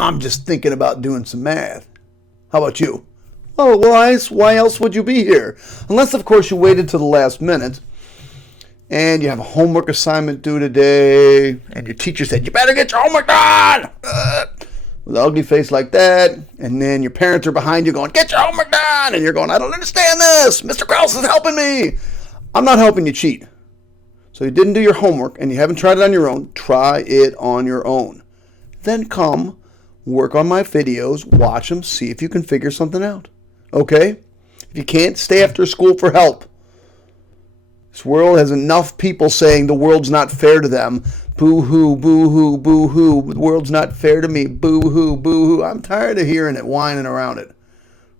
I'm just thinking about doing some math. How about you? Oh, well, why else would you be here? Unless, of course, you waited to the last minute and you have a homework assignment due today and your teacher said, you better get your homework done! With an ugly face like that, and then your parents are behind you going, get your homework done! And you're going, I don't understand this! Mr. Krause is helping me! I'm not helping you cheat. So you didn't do your homework and you haven't tried it on your own. Try it on your own. Then come work on my videos, watch them, see if you can figure something out. Okay? If you can't, stay after school for help. This world has enough people saying the world's not fair to them. Boo-hoo, boo-hoo, boo-hoo. The world's not fair to me. Boo-hoo, boo-hoo. I'm tired of hearing it, whining around it.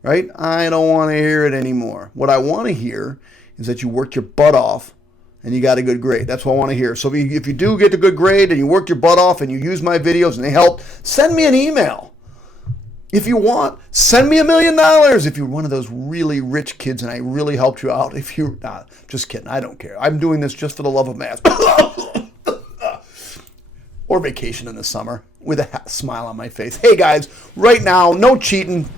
Right? I don't want to hear it anymore. What I want to hear is that you worked your butt off and you got a good grade. That's what I want to hear. So if you do get a good grade and you worked your butt off and you use my videos and they help, send me an email. If you want, send me $1 million. If you're one of those really rich kids and I really helped you out. If you're not, just kidding. I don't care. I'm doing this just for the love of math. Or vacation in the summer with a smile on my face. Hey guys, right now, no cheating.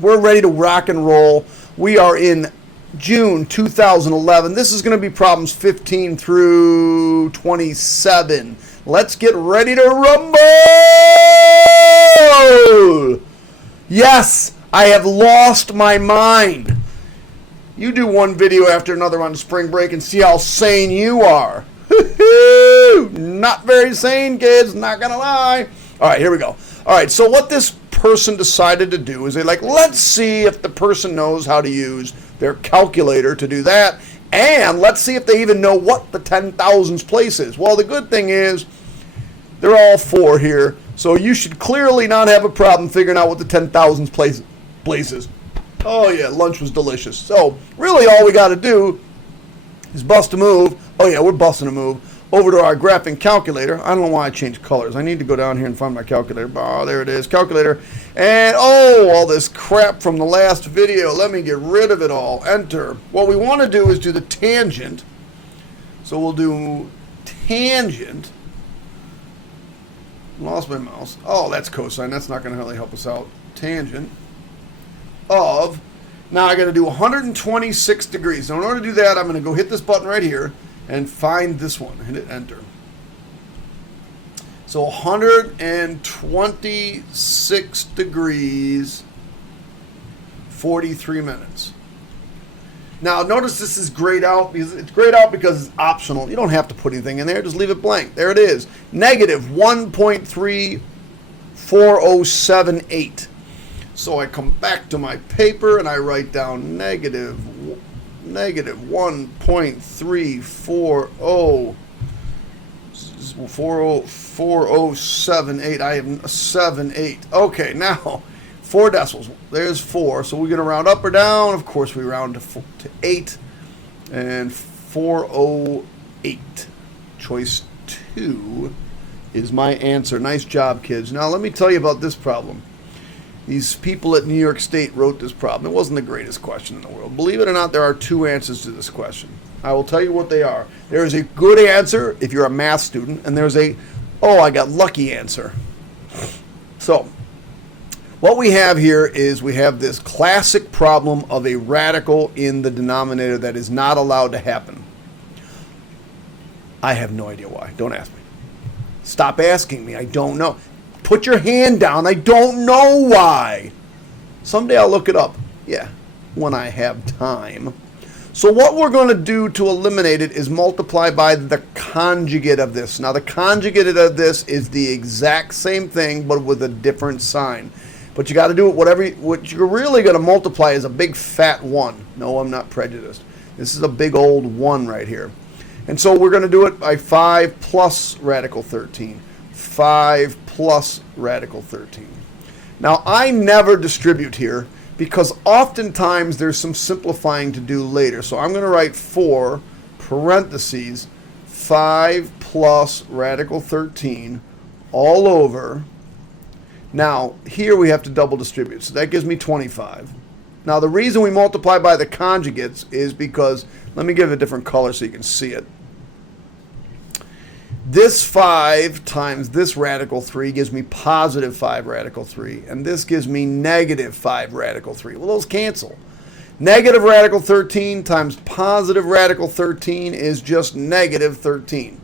We're ready to rock and roll. We are in June 2011. This is going to be problems 15 through 27. Let's get ready to rumble! Yes, I have lost my mind. You do one video after another on spring break and see how sane you are. Not very sane, kids, not going to lie. All right, here we go. All right, so what this person decided to do is let's see if the person knows how to use their calculator to do that, and let's see if they even know what the 10,000s place is. Well, the good thing is they're all 4 here, so you should clearly not have a problem figuring out what the 10,000s place is. Oh yeah, lunch was delicious. So really all we got to do is bust a move. Oh yeah, we're busting a move over to our graphing calculator. I don't know why I changed colors. I need to go down here and find my calculator. Oh, there it is, calculator. And oh, all this crap from the last video. Let me get rid of it all. Enter. What we want to do is do the tangent. So we'll do tangent. Lost my mouse. Oh, that's cosine. That's not going to really help us out. Tangent of. Now I got to do 126 degrees. So in order to do that, I'm going to go hit this button right here and find this one. Hit it, enter. So 126 degrees, 43 minutes. Now notice this is grayed out because it's grayed out because it's optional. You don't have to put anything in there. Just leave it blank. There it is. Negative 1.3478. So I come back to my paper and I write down negative 1.3408. I have 78. Okay, now 4 decimals. There's 4. So we're going to round up or down. Of course, we round to 8 and 408. Choice 2 is my answer. Nice job, kids. Now let me tell you about this problem. These people at New York State wrote this problem. It wasn't the greatest question in the world. Believe it or not, there are 2 answers to this question. I will tell you what they are. There is a good answer if you're a math student, and there's a, oh, I got lucky answer. So, what we have here is we have this classic problem of a radical in the denominator that is not allowed to happen. I have no idea why. Don't ask me. Stop asking me. I don't know. Put your hand down. I don't know why. Someday I'll look it up. Yeah, when I have time. So what we're going to do to eliminate it is multiply by the conjugate of this. Now the conjugate of this is the exact same thing but with a different sign. But you got to do it what you're really going to multiply is a big fat 1. No, I'm not prejudiced. This is a big old 1 right here. And so we're going to do it by 5 plus radical 13. 5 plus radical 13. Now I never distribute here because oftentimes there's some simplifying to do later. So I'm going to write 4 parentheses 5 plus radical 13 all over. Now here we have to double distribute. So that gives me 25. Now the reason we multiply by the conjugates is because, let me give it a different color so you can see it. This 5 times this radical 3 gives me positive 5 radical 3. And this gives me negative 5 radical 3. Well, those cancel. Negative radical 13 times positive radical 13 is just negative 13.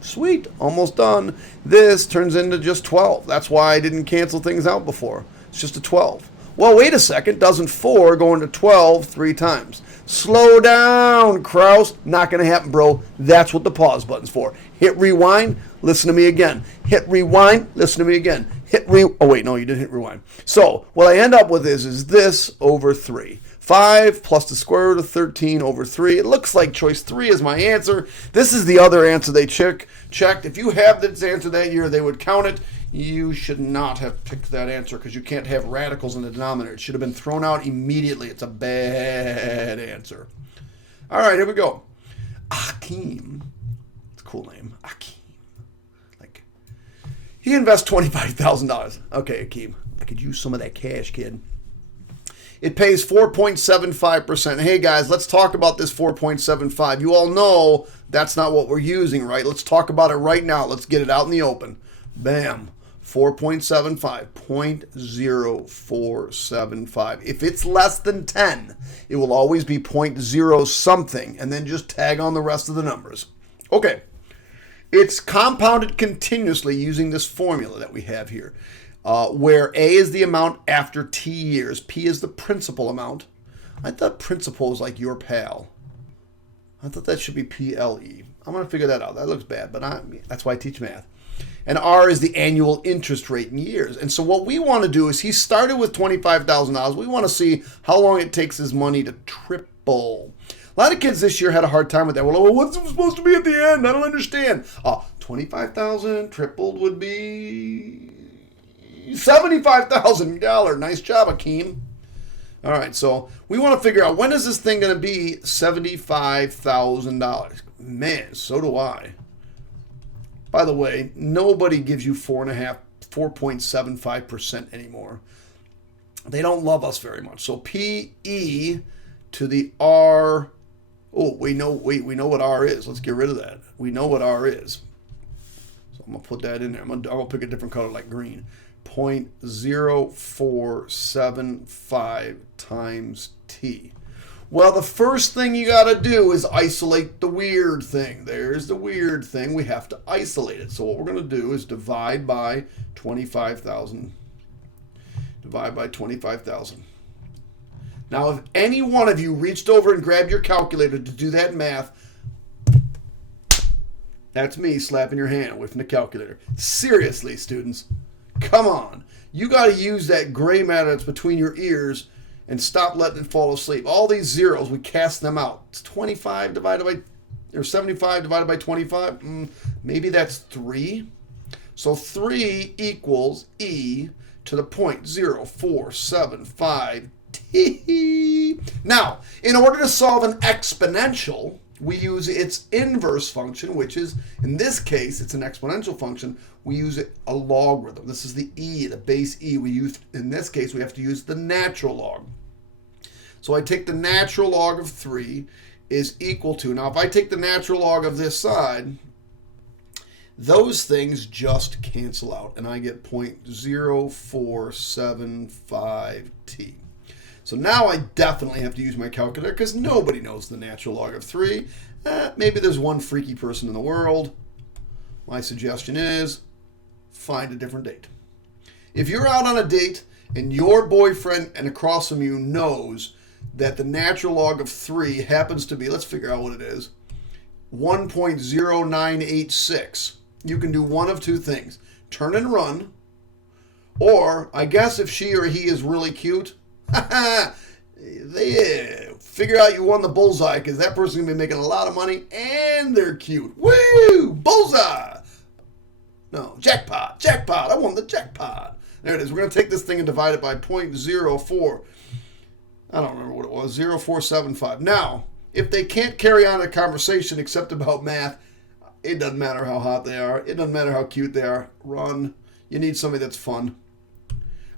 Sweet, almost done. This turns into just 12. That's why I didn't cancel things out before. It's just a 12. Well, wait a second. Doesn't 4 go into 12 3 times? Slow down, Krause. Not going to happen, bro. That's what the pause button's for. Hit rewind. Listen to me again. Hit rewind. Listen to me again. Oh, wait, no, you didn't hit rewind. So what I end up with is this over 3. 5 plus the square root of 13 over 3. It looks like choice 3 is my answer. This is the other answer they checked. If you have this answer that year, they would count it. You should not have picked that answer because you can't have radicals in the denominator. It should have been thrown out immediately. It's a bad answer. All right, here we go. Akeem. It's a cool name. Akeem. Like, he invests $25,000. Okay, Akeem. I could use some of that cash, kid. It pays 4.75%. Hey, guys, let's talk about this 4.75. You all know that's not what we're using, right? Let's talk about it right now. Let's get it out in the open. Bam. 4.75, 0.0475. If it's less than 10, it will always be 0.0 something, and then just tag on the rest of the numbers. Okay. It's compounded continuously using this formula that we have here, where A is the amount after T years. P is the principal amount. I thought principal is like your pal. I thought that should be PLE. I'm going to figure that out. That looks bad, but that's why I teach math. And R is the annual interest rate in years. And so what we want to do is he started with $25,000. We want to see how long it takes his money to triple. A lot of kids this year had a hard time with that. Well, what's it supposed to be at the end? I don't understand. 25,000 tripled would be $75,000. Nice job, Akeem. All right, so we want to figure out when is this thing going to be $75,000. Man, so do I. By the way, nobody gives you 4.75% anymore. They don't love us very much. So PE to the R. Oh, we know what R is. Let's get rid of that. We know what R is. So I'm going to put that in there. I'm going to pick a different color like green. 0.0475 times T. Well, the first thing you got to do is isolate the weird thing. There's the weird thing. We have to isolate it. So what we're going to do is divide by 25,000. Divide by 25,000. Now, if any one of you reached over and grabbed your calculator to do that math, that's me slapping your hand away from the calculator. Seriously, students, come on. You got to use that gray matter that's between your ears and stop letting it fall asleep. All these zeros, we cast them out. It's 25 divided by, or 75 divided by 25. Maybe that's 3. So 3 equals E to the 0.0475 T. Now, in order to solve an exponential, we use its inverse function, which is, in this case, it's an exponential function. We use a logarithm. This is the E, the base E. We use, in this case, we have to use the natural log. So I take the natural log of 3 is equal to, now if I take the natural log of this side, those things just cancel out, and I get 0.0475 T. So now I definitely have to use my calculator because nobody knows the natural log of 3. Maybe there's one freaky person in the world. My suggestion is find a different date. If you're out on a date and your boyfriend and across from you knows that the natural log of 3 happens to be, let's figure out what it is, 1.0986. You can do one of two things. Turn and run, or I guess if she or he is really cute, they figure out you won the bullseye because that person's going to be making a lot of money and they're cute. Woo! Bullseye! No, jackpot, jackpot. I won the jackpot. There it is. We're going to take this thing and divide it by 0.04. I don't remember what it was, 0.0475. Now, if they can't carry on a conversation except about math, it doesn't matter how hot they are. It doesn't matter how cute they are. Run. You need somebody that's fun.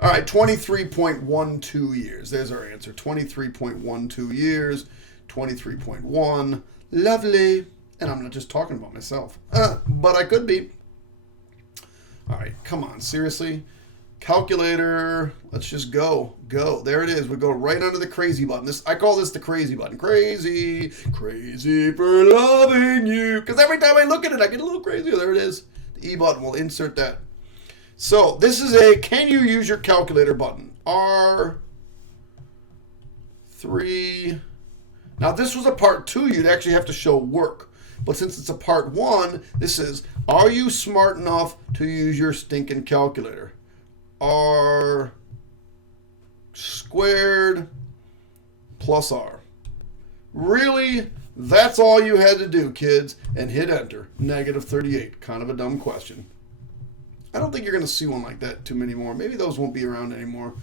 All right, 23.12 years. There's our answer. 23.12 years. 23.1. Lovely. And I'm not just talking about myself. But I could be. All right, come on, seriously. Calculator, let's just go. Go. There it is. We go right under the crazy button. I call this the crazy button. Crazy, crazy for loving you. Because every time I look at it, I get a little crazier. There it is. The E button, we'll insert that. So this is a can you use your calculator button. R3. Now this was a part 2. You'd actually have to show work. But since it's a part 1, this is, are you smart enough to use your stinking calculator? R squared plus R. Really? That's all you had to do, kids, and hit enter. Negative 38. Kind of a dumb question. I don't think you're going to see one like that too many more. Maybe those won't be around anymore.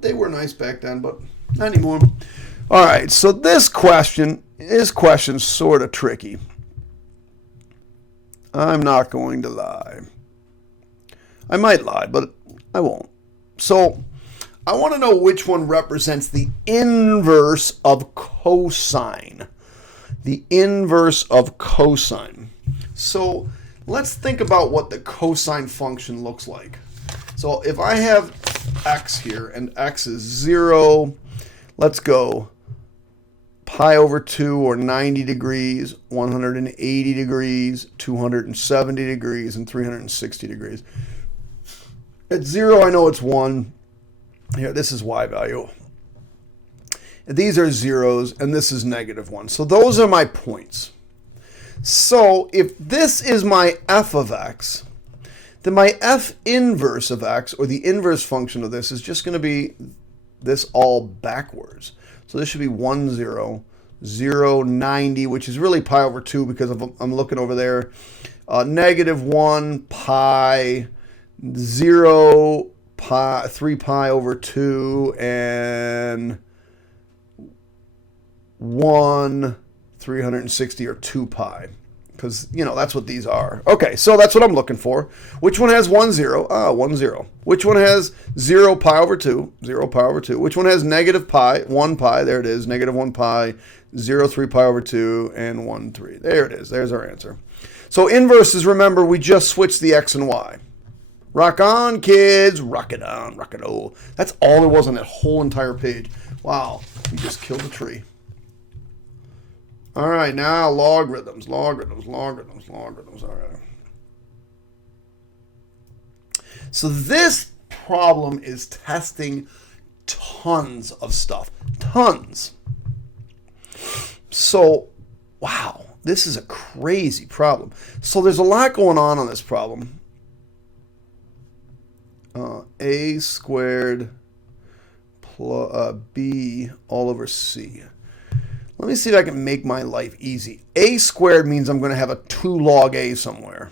They were nice back then, but not anymore. All right, so this question's sort of tricky. I'm not going to lie. I might lie, but I won't. So I want to know which one represents the inverse of cosine. The inverse of cosine. So let's think about what the cosine function looks like. So if I have x here and x is 0, let's go pi over 2 or 90 degrees, 180 degrees, 270 degrees, and 360 degrees. At 0, I know it's 1. Here, this is y value. These are zeros, and this is negative 1. So those are my points. So if this is my f of x, then my f inverse of x, or the inverse function of this, is just going to be this all backwards. So this should be 1, 0, 0, 90, which is really pi over 2 because I'm looking over there. Negative 1, pi, 0, pi, 3 pi over 2, and 1, 360, or 2 pi. Because, you know, that's what these are. Okay, so that's what I'm looking for. Which one has 1, 0? 1, 0. Which one has 0 pi over 2? 0 pi over 2. Which one has negative pi? 1 pi. There it is. Negative 1 pi. 0, 3 pi over 2. And 1, 3. There it is. There's our answer. So inverses, remember, we just switched the x and y. Rock on, kids. Rock it on. Rock it on. That's all there was on that whole entire page. Wow. We just killed a tree. All right, now logarithms. All right. So this problem is testing tons of stuff. Tons. So, wow, this is a crazy problem. So there's a lot going on this problem. A squared plus b all over c. Let me see if I can make my life easy. A squared means I'm going to have a 2 log a somewhere.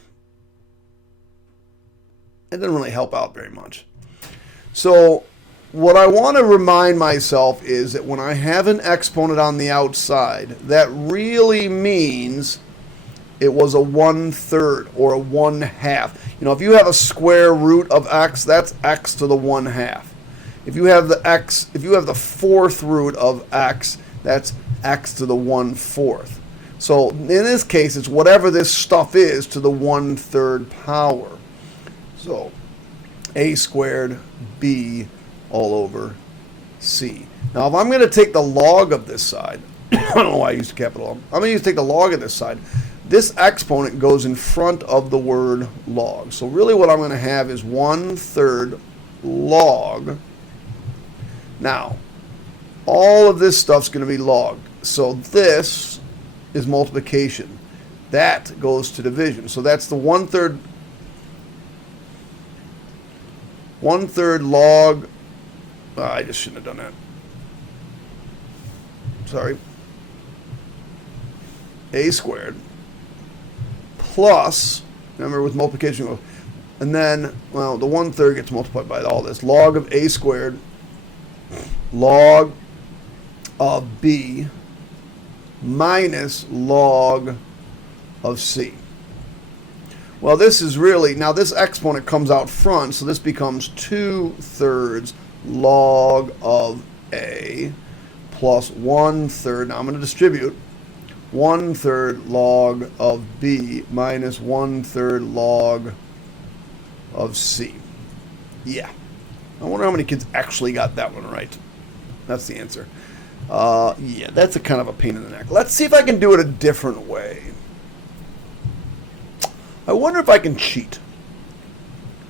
It doesn't really help out very much. So what I want to remind myself is that when I have an exponent on the outside, that really means it was a 1/3 or a 1/2. You know, if you have a square root of x, that's x to the 1/2. If you have the 4th root of x, that's x to the 1/4. So in this case, it's whatever this stuff is to the 1/3 power. So a squared b all over c. Now if I'm going to take the log of this side, I don't know why I used a capital M. I'm going to take the log of this side. This exponent goes in front of the word log. So really what I'm going to have is 1/3 log. Now, all of this stuff's going to be log. So this is multiplication. That goes to division. So that's the 1/3 log. I just shouldn't have done that. Sorry. A squared plus, remember with multiplication, and then, well, the 1/3 gets multiplied by all this. Log of a squared, log of b, minus log of c. Well, this is really, now this exponent comes out front, so this becomes 2/3 log of a plus 1/3. Now I'm going to distribute 1/3 log of B minus 1/3 log of C. Yeah. I wonder how many kids actually got that one right. That's the answer. Yeah, that's a kind of a pain in the neck. Let's see if I can do it a different way. I wonder if I can cheat.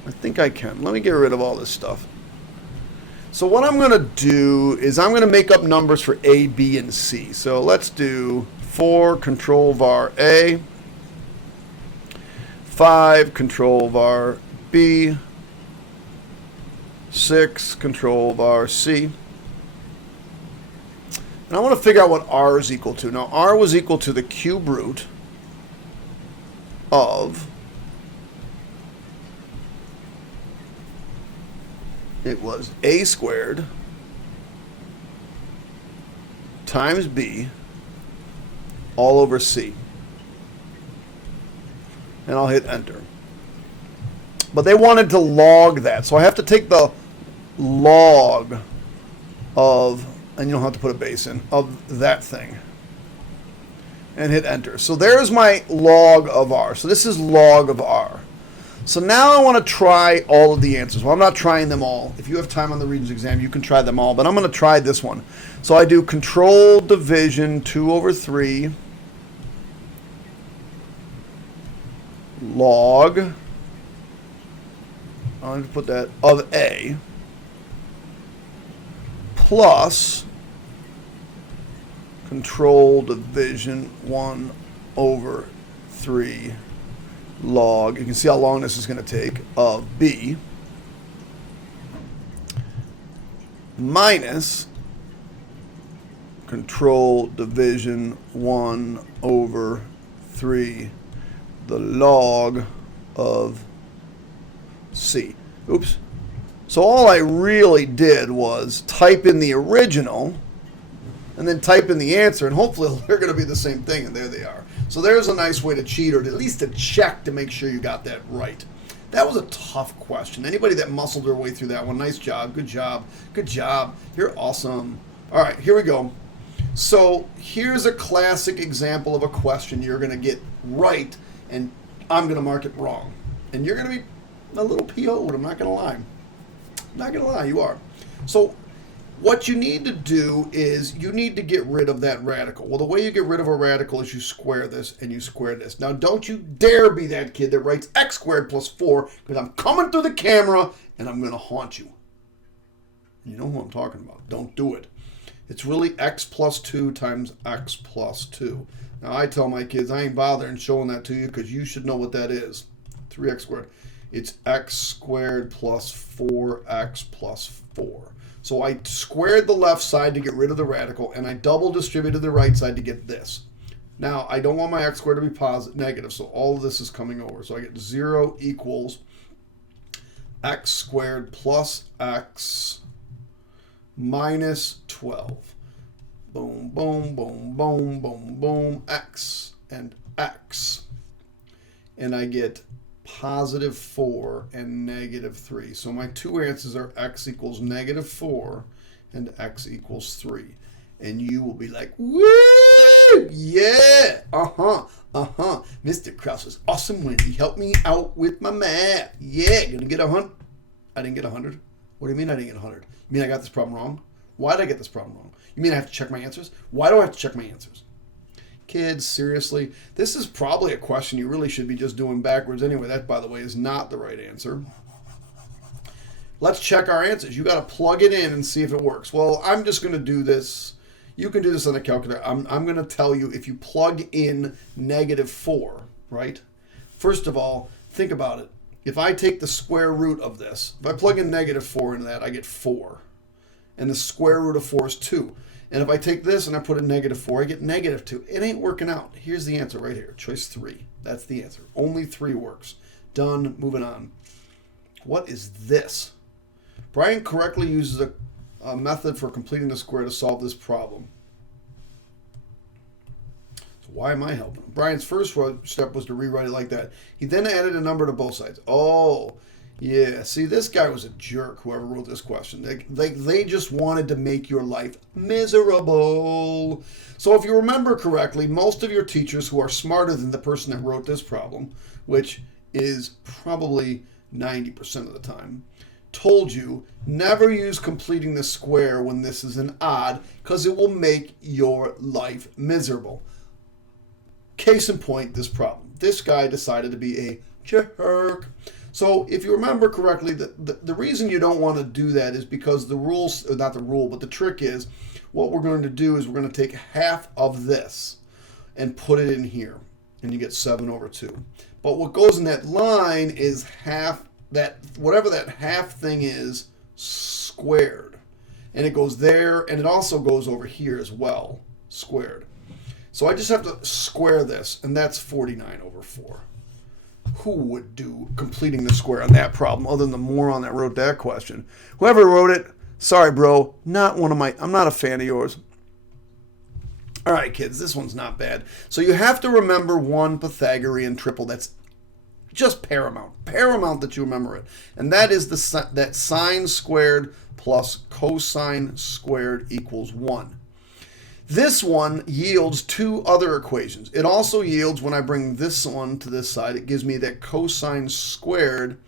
I think I can. Let me get rid of all this stuff. So what I'm going to do is I'm going to make up numbers for A, B, and C. So let's do 4 control var A, 5 control var B, 6 control var C. And I want to figure out what R is equal to. Now R was equal to the cube root of, it was A squared times B all over C. And I'll hit enter. But they wanted to log that. So I have to take the log of, and you don't have to put a base in, of that thing. And hit enter. So there's my log of R. So this is log of R. So now I want to try all of the answers. Well, I'm not trying them all. If you have time on the Regents exam, you can try them all. But I'm going to try this one. So I do control division 2 over 3 log, I'm going to put that, of A plus control division 1 over 3 log, you can see how long this is going to take, of B minus control division 1 over 3 the log of C. Oops. So all I really did was type in the original and then type in the answer, and hopefully they're going to be the same thing, and there they are. So there's a nice way to cheat, or at least to check to make sure you got that right. That was a tough question. Anybody that muscled their way through that one, nice job, good job, good job. You're awesome. All right, here we go. So here's a classic example of a question you're going to get right, and I'm going to mark it wrong. And you're going to be a little PO'd, I'm not going to lie. I'm not going to lie, you are. So what you need to do is you need to get rid of that radical. Well, the way you get rid of a radical is you square this and you square this. Now, don't you dare be that kid that writes x squared plus 4, because I'm coming through the camera and I'm going to haunt you. You know who I'm talking about. Don't do it. It's really x plus 2 times x plus 2. Now, I tell my kids, I ain't bothering showing that to you because you should know what that is. 3x squared. It's x squared plus 4x plus 4. So I squared the left side to get rid of the radical, and I double distributed the right side to get this. Now, I don't want my x squared to be positive, negative, so all of this is coming over. So I get 0 equals x squared plus x minus 12. Boom, boom, boom, boom, boom, boom, x and x. And I get positive 4 and negative 3. So my two answers are x equals negative 4 and x equals 3. And you will be like, woo! Yeah! Mr. Krause is awesome when he helped me out with my math. Yeah, gonna get 100. I didn't get 100. What do you mean I didn't get 100? You mean I got this problem wrong? Why did I get this problem wrong? You mean I have to check my answers? Why do I have to check my answers? Kids, seriously, this is probably a question you really should be just doing backwards anyway. That, by the way, is not the right answer. Let's check our answers. You got to plug it in and see if it works. Well, I'm just going to do this. You can do this on a calculator. I'm going to tell you if you plug in negative 4, right? First of all, think about it. If I take the square root of this, if I plug in negative 4 into that, I get 4. And the square root of 4 is 2. And if I take this and I put in negative 4, I get negative 2. It ain't working out. Here's the answer right here. Choice 3. That's the answer. Only 3 works. Done. Moving on. What is this? Brian correctly uses a method for completing the square to solve this problem. So why am I helping? Brian's first step was to rewrite it like that. He then added a number to both sides. Oh, Yeah, see, this guy was a jerk, whoever wrote this question. They just wanted to make your life miserable. So if you remember correctly, most of your teachers who are smarter than the person that wrote this problem, which is probably 90% of the time, told you never use completing the square when this is an odd because it will make your life miserable. Case in point, this problem. This guy decided to be a jerk. So if you remember correctly, the reason you don't want to do that is because the rules, not the rule, but the trick is, what we're going to do is we're going to take half of this and put it in here, and you get 7 over 2. But what goes in that line is half that, whatever that half thing is, squared. And it goes there, and it also goes over here as well, squared. So I just have to square this, and that's 49 over 4. Who would do completing the square on that problem other than the moron that wrote that question? Whoever wrote it, sorry, bro, I'm not a fan of yours. All right, kids, this one's not bad. So you have to remember one Pythagorean triple that's just paramount that you remember it. And that is that sine squared plus cosine squared equals 1. This one yields 2 other equations. It also yields, when I bring this one to this side, it gives me that cosine squared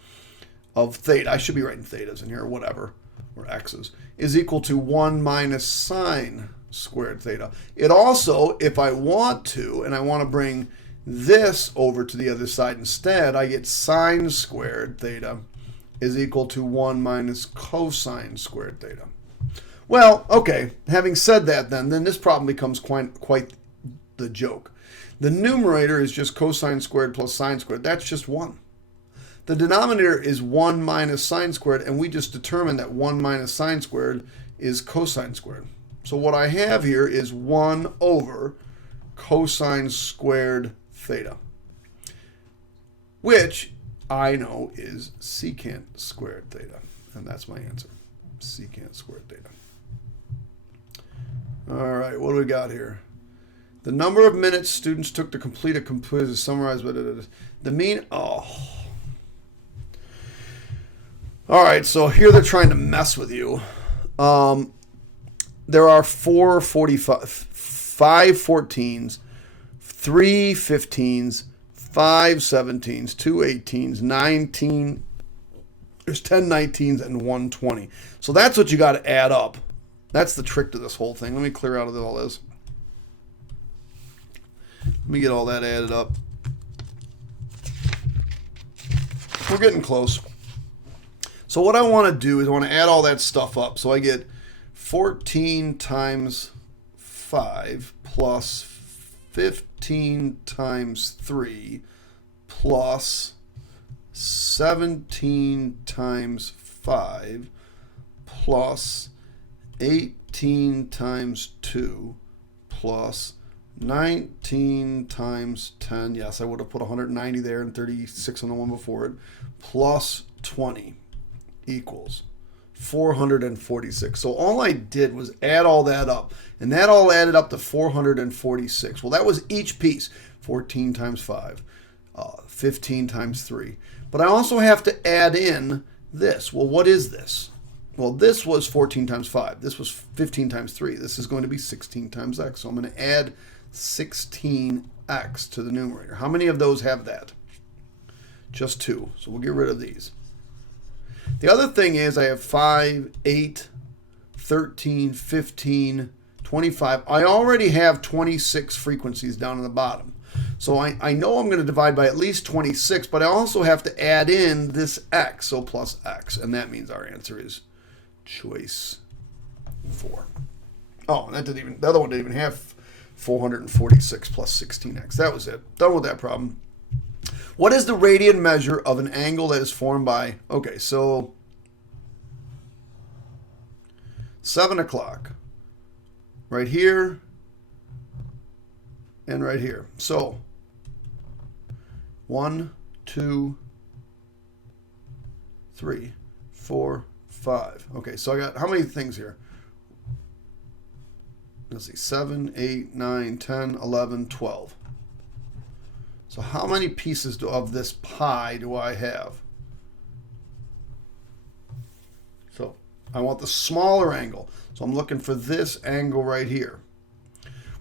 of theta. I should be writing thetas in here, or whatever, or x's, is equal to 1 minus sine squared theta. It also, if I want to, and I want to bring this over to the other side instead, I get sine squared theta is equal to 1 minus cosine squared theta. Well, okay, having said that then this problem becomes quite the joke. The numerator is just cosine squared plus sine squared. That's just 1. The denominator is 1 minus sine squared, and we just determined that 1 minus sine squared is cosine squared. So what I have here is 1 over cosine squared theta, which I know is secant squared theta. And that's my answer, secant squared theta. All right, what do we got here? The number of minutes students took to complete a quiz is summarized by the mean. Oh. All right, so here they're trying to mess with you. There are 4 45, 5 14s, 3 15s, 5 17s, 2 18s, 19. There's 10 19s and 1 20. So that's what you got to add up. That's the trick to this whole thing. Let me clear out of all this. Let me get all that added up. We're getting close. So what I want to do is I want to add all that stuff up. So I get 14 times 5 plus 15 times 3 plus 17 times 5 plus 18 times 2 plus 19 times 10. Yes, I would have put 190 there and 36 on the one before it. Plus 20 equals 446. So all I did was add all that up. And that all added up to 446. Well, that was each piece. 14 times 5. 15 times 3. But I also have to add in this. Well, what is this? Well, this was 14 times 5. This was 15 times 3. This is going to be 16 times x. So I'm going to add 16x to the numerator. How many of those have that? Just 2. So we'll get rid of these. The other thing is I have 5, 8, 13, 15, 25. I already have 26 frequencies down in the bottom. So I know I'm going to divide by at least 26, but I also have to add in this x, so plus x. And that means our answer is choice 4. Oh, and the other one didn't even have 446 plus 16x. That was it. Done with that problem. What is the radian measure of an angle that is formed by, okay, so 7 o'clock, right here, and right here. So 1, 2, 3, 4, 5. Okay, so I got how many things here? Let's see, 7, 8, 9, 10, 11, 12. So how many pieces of this pie do I have? I want the smaller angle. So I'm looking for this angle right here.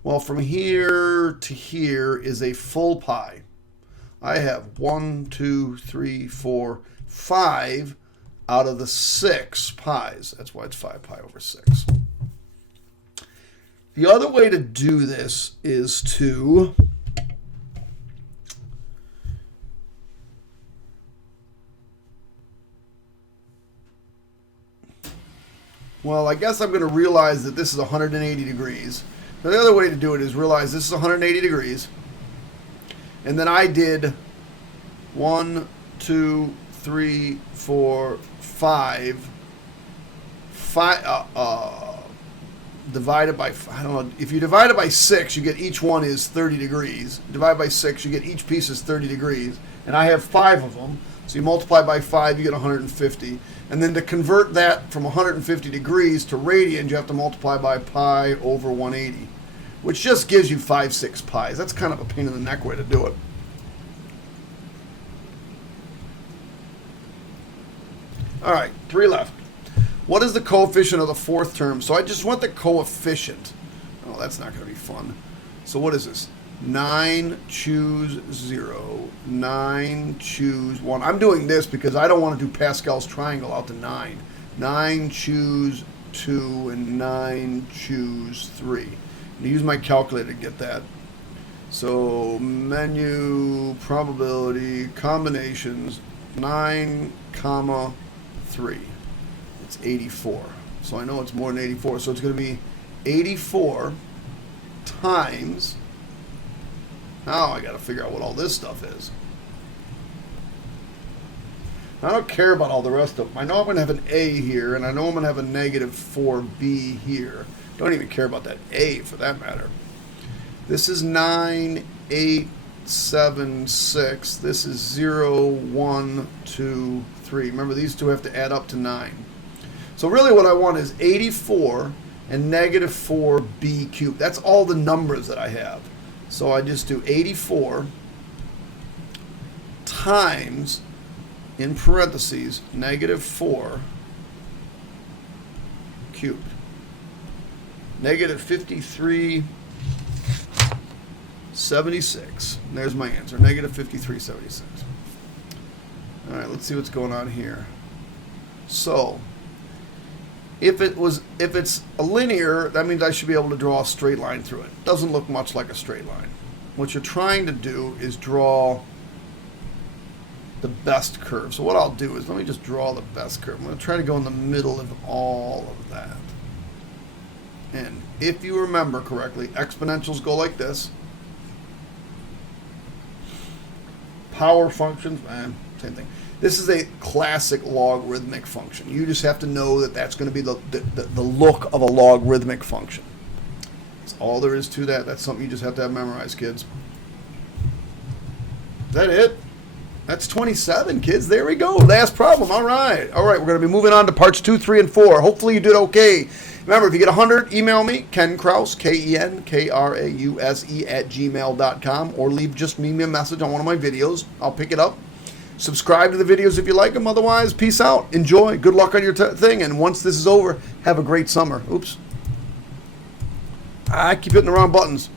Well, from here to here is a full pi. I have 1, 2, 3, 4, 5 out of the 6 pi's. That's why it's 5 pi over 6. The other way to do this is to well, I guess I'm going to realize that this is 180 degrees. Now, the other way to do it is realize this is 180 degrees. And then I did 1, 2, 3, 4, 5 divided by, I don't know, if you divide it by 6, you get each one is 30 degrees. Divide by 6, you get each piece is 30 degrees. And I have 5 of them. So you multiply by 5, you get 150. And then to convert that from 150 degrees to radians, you have to multiply by pi over 180, which just gives you 5, 6 pi's. That's kind of a pain in the neck way to do it. All right, 3 left. What is the coefficient of the 4th term? So I just want the coefficient. Oh, that's not going to be fun. So what is this? 9, choose 0. 9, choose 1. I'm doing this because I don't want to do Pascal's triangle out to 9. 9, choose 2, and 9, choose 3. I'm going to use my calculator to get that. So menu, probability, combinations, 9, comma, 3. It's 84. So I know it's more than 84. So it's going to be 84 times. Now I got to figure out what all this stuff is. I don't care about all the rest of them. I know I'm going to have an A here, and I know I'm going to have a negative 4B here. Don't even care about that A for that matter. This is 9, 8, 7, 6. This is 0, 1, 2, 3. Remember, these two have to add up to 9. So really what I want is 84 and negative 4B cubed. That's all the numbers that I have. So I just do 84 times, in parentheses, negative 4 cubed. Negative 5376. And there's my answer, negative 5376. All right, let's see what's going on here. So if it's a linear, that means I should be able to draw a straight line through it. Doesn't look much like a straight line. What you're trying to do is draw the best curve. So what I'll do is let me just draw the best curve. I'm going to try to go in the middle of all of that. And if you remember correctly, exponentials go like this. Power functions, man, same thing. This is a classic logarithmic function. You just have to know that that's going to be the look of a logarithmic function. That's all there is to that. That's something you just have to have memorized, kids. Is that it? That's 27, kids. There we go. Last problem. All right. All right. We're going to be moving on to parts 2, 3, and 4. Hopefully you did okay. Remember, if you get 100, email me, Ken Krause, KenKrause @gmail.com, or leave just me a message on one of my videos. I'll pick it up. Subscribe to the videos if you like them. Otherwise, peace out. Enjoy. Good luck on your thing. And once this is over, have a great summer. Oops. I keep hitting the wrong buttons.